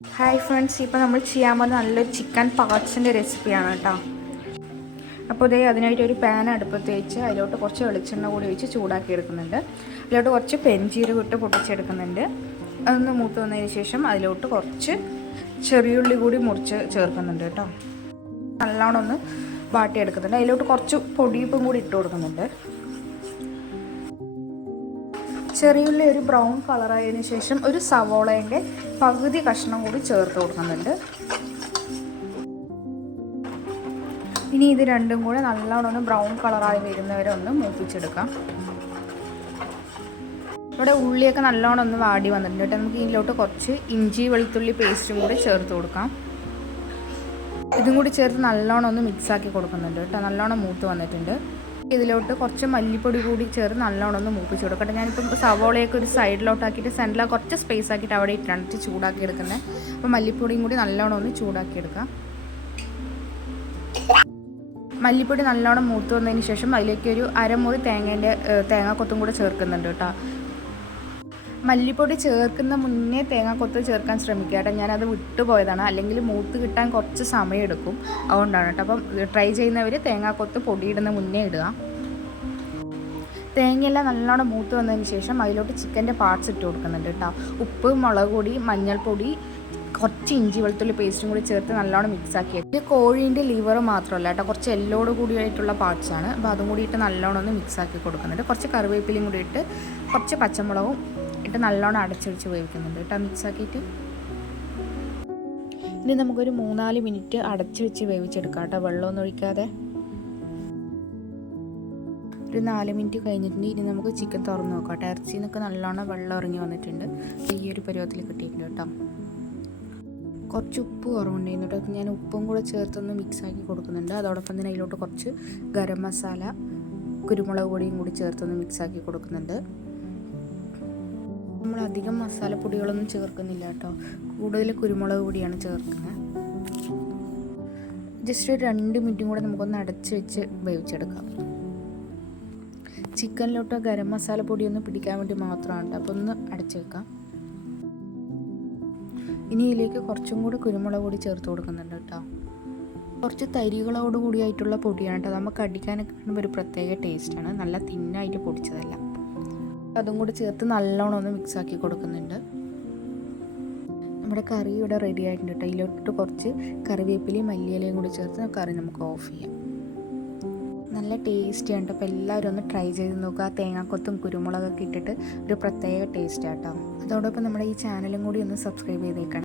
Hi friends, ഇപ്പോൾ നമ്മൾ ചെയ്യാൻ പോകുന്ന നല്ലൊരു ചിക്കൻ പാർട്സിൻ്റെ റെസിപ്പിയാണ് കേട്ടോ. അപ്പോൾ ഇതേ അതിനായിട്ട് ഒരു പാൻ അടുപ്പത്ത് വെച്ച് അതിലോട്ട് കുറച്ച് വെളിച്ചെണ്ണ കൂടി ഒഴിച്ച് ചൂടാക്കി എടുക്കുന്നുണ്ട്. അതിലോട്ട് കുറച്ച് പെരിഞ്ജീരകം ഇട്ട് പൊട്ടിച്ചെടുക്കുന്നുണ്ട്. അതൊന്ന് മൂത്ത് വന്നതിന് ശേഷം അതിലോട്ട് കുറച്ച് ചെറിയുള്ളി കൂടി മുറിച്ച് ചേർക്കുന്നുണ്ട് കേട്ടോ. നല്ലോണം ഒന്ന് വാട്ടിയെടുക്കുന്നുണ്ട്. അതിലോട്ട് കുറച്ച് പൊടിയുപ്പും കൂടി ഇട്ട് കൊടുക്കുന്നുണ്ട്. ചെറിയുള്ളി ഒരു ബ്രൗൺ കളറായതിനു ശേഷം ഒരു സവോളയുടെ പകുതി കഷ്ണം കൂടി ചേർത്ത് കൊടുക്കുന്നുണ്ട്. ഇനി ഇത് രണ്ടും കൂടെ നല്ലോണം ഒന്ന് ബ്രൗൺ കളറായി വരുന്നവരെ ഒന്ന് മൂപ്പിച്ചെടുക്കാം. ഇവിടെ ഉള്ളിയൊക്കെ നല്ലോണം ഒന്ന് വാടി വന്നിട്ടുണ്ട് കേട്ടോ. നമുക്ക് ഇതിലോട്ട് കുറച്ച് ഇഞ്ചി വെളുത്തുള്ളി പേസ്റ്റും കൂടി ചേർത്ത് കൊടുക്കാം. ഇതും കൂടി ചേർത്ത് നല്ലോണം ഒന്ന് മിക്സാക്കി കൊടുക്കുന്നുണ്ട് കേട്ടോ. നല്ലോണം മൂത്ത് വന്നിട്ടുണ്ട്. ഇതിലോട്ട് കുറച്ച് മല്ലിപ്പൊടി കൂടി ചേർത്ത് നല്ലോണം ഒന്ന് മൂപ്പിച്ച് കൊടുക്കട്ടെ. ഞാനിപ്പം സവോളയൊക്കെ ഒരു സൈഡിലോട്ടാക്കിയിട്ട് സെൻറ്ററിൽ കുറച്ച് സ്പേസ് ആക്കിയിട്ട് അവിടെ ഇട്ടിട്ട് ചൂടാക്കി എടുക്കുന്നത്. അപ്പോൾ മല്ലിപ്പൊടിയും കൂടി നല്ലോണം ഒന്ന് ചൂടാക്കി എടുക്കാം. മല്ലിപ്പൊടി നല്ലോണം മൂത്ത് വന്നതിന് ശേഷം അതിലേക്ക് ഒരു അരമുറി തേങ്ങാക്കൊത്തും കൂടെ ചേർക്കുന്നുണ്ട് കേട്ടോ. മല്ലിപ്പൊടി ചേർക്കുന്ന മുന്നേ തേങ്ങാക്കൊത്ത് ചേർക്കാൻ ശ്രമിക്കുക കേട്ടോ. ഞാനത് വിട്ടുപോയതാണ്, അല്ലെങ്കിൽ മൂത്ത് കിട്ടാൻ കുറച്ച് സമയം എടുക്കും, അതുകൊണ്ടാണ് കേട്ടോ. അപ്പം ട്രൈ ചെയ്യുന്നവർ തേങ്ങാക്കൊത്ത് പൊടിയിടുന്ന മുന്നേ ഇടുക. തേങ്ങയെല്ലാം നല്ലോണം മൂത്ത് വന്നതിന് ശേഷം അതിലോട്ട് ചിക്കൻ്റെ പാർട്സ് ഇട്ട് കൊടുക്കുന്നുണ്ട് കേട്ടോ. ഉപ്പ്, മുളക് പൊടി, മഞ്ഞൾപ്പൊടി, കുറച്ച് ഇഞ്ചി വെളുത്തുള്ളി പേസ്റ്റും കൂടി ചേർത്ത് നല്ലോണം മിക്സാക്കി. ഇത് കോഴീൻ്റെ ലിവർ മാത്രമല്ല കേട്ടോ, കുറച്ച് എല്ലോട് കൂടിയായിട്ടുള്ള പാർട്സാണ്. അപ്പോൾ അതും കൂടി ഇട്ട് നല്ലോണം ഒന്ന് മിക്സാക്കി കൊടുക്കുന്നുണ്ട്. കുറച്ച് കറിവേപ്പിലയും കൂടി ഇട്ട് കുറച്ച് പച്ചമുളകും ഇട്ട് നല്ലോണം അടച്ചടിച്ച് വേവിക്കുന്നുണ്ട് കേട്ടോ, മിക്സാക്കിയിട്ട്. ഇനി നമുക്കൊരു 3-4 മിനിറ്റ് അടച്ച് വെച്ച് വേവിച്ചെടുക്കാം കേട്ടോ, വെള്ളമൊന്നും ഒഴിക്കാതെ. ഒരു 4 മിനിറ്റ് കഴിഞ്ഞിട്ടുണ്ട്. ഇനി നമുക്ക് ചിക്കൻ തുറന്ന് നോക്കാം കേട്ടോ. ഇറച്ചിയിൽ നിന്നൊക്കെ നല്ലോണം വെള്ളം ഇറങ്ങി വന്നിട്ടുണ്ട്. ഈ ഒരു പരുവത്തിൽ കിട്ടിയിട്ടുണ്ട് കേട്ടോ. കുറച്ച് ഉപ്പ് കുറവുണ്ടായിരുന്നു കേട്ടോ. ഞാൻ ഉപ്പും കൂടെ ചേർത്തൊന്ന് മിക്സാക്കി കൊടുക്കുന്നുണ്ട്. അതോടൊപ്പം തന്നെ അതിലോട്ട് കുറച്ച് ഗരം മസാല, കുരുമുളക് പൊടിയും കൂടി ചേർത്തൊന്ന് മിക്സാക്കി കൊടുക്കുന്നുണ്ട്. നമ്മൾ അധികം മസാലപ്പൊടികളൊന്നും ചേർക്കുന്നില്ല കേട്ടോ, കൂടുതൽ കുരുമുളക് പൊടിയാണ് ചേർക്കുന്നത്. ജസ്റ്റ് ഒരു 2 മിനിറ്റും കൂടെ നമുക്കൊന്ന് അടച്ച് വെച്ച് വേവിച്ചെടുക്കാം. ചിക്കനിലോട്ട് ഗരം മസാല പൊടിയൊന്ന് പിടിക്കാൻ വേണ്ടി മാത്രമാണ്, അപ്പോൾ ഒന്ന് അടച്ച് വെക്കാം. ഇനി ഇതിലേക്ക് കുറച്ചും കൂടി കുരുമുളക് പൊടി ചേർത്ത് കൊടുക്കുന്നുണ്ട് കേട്ടോ. കുറച്ച് തരികളോട് കൂടിയായിട്ടുള്ള പൊടിയാണ് കേട്ടോ. നമുക്ക് അടിക്കാനൊക്കെ കാണുമ്പോൾ ഒരു പ്രത്യേക ടേസ്റ്റാണ്. നല്ല തിന്നായിട്ട് പൊടിച്ചതല്ല. അതും കൂടി ചേർത്ത് നല്ലോണം ഒന്ന് മിക്സാക്കി കൊടുക്കുന്നുണ്ട്. നമ്മുടെ കറി ഇവിടെ റെഡി ആയിട്ടുണ്ട് കേട്ടോ. ഇതിലോട്ട് കുറച്ച് കറിവേപ്പിലയും മല്ലിയിലയും കൂടി ചേർത്ത് കറി നമുക്ക് ഓഫ് ചെയ്യാം. നല്ല ടേസ്റ്റിയാണ് കേട്ടോ. അപ്പോൾ എല്ലാവരും ഒന്ന് ട്രൈ ചെയ്ത് നോക്കുക. തേങ്ങാക്കൊത്തും കുരുമുളകൊക്കെ ഇട്ടിട്ട് ഒരു പ്രത്യേക ടേസ്റ്റാണ് കേട്ടോ. അതോടൊപ്പം നമ്മുടെ ഈ ചാനലും കൂടി ഒന്ന് സബ്സ്ക്രൈബ് ചെയ്തേക്കണം.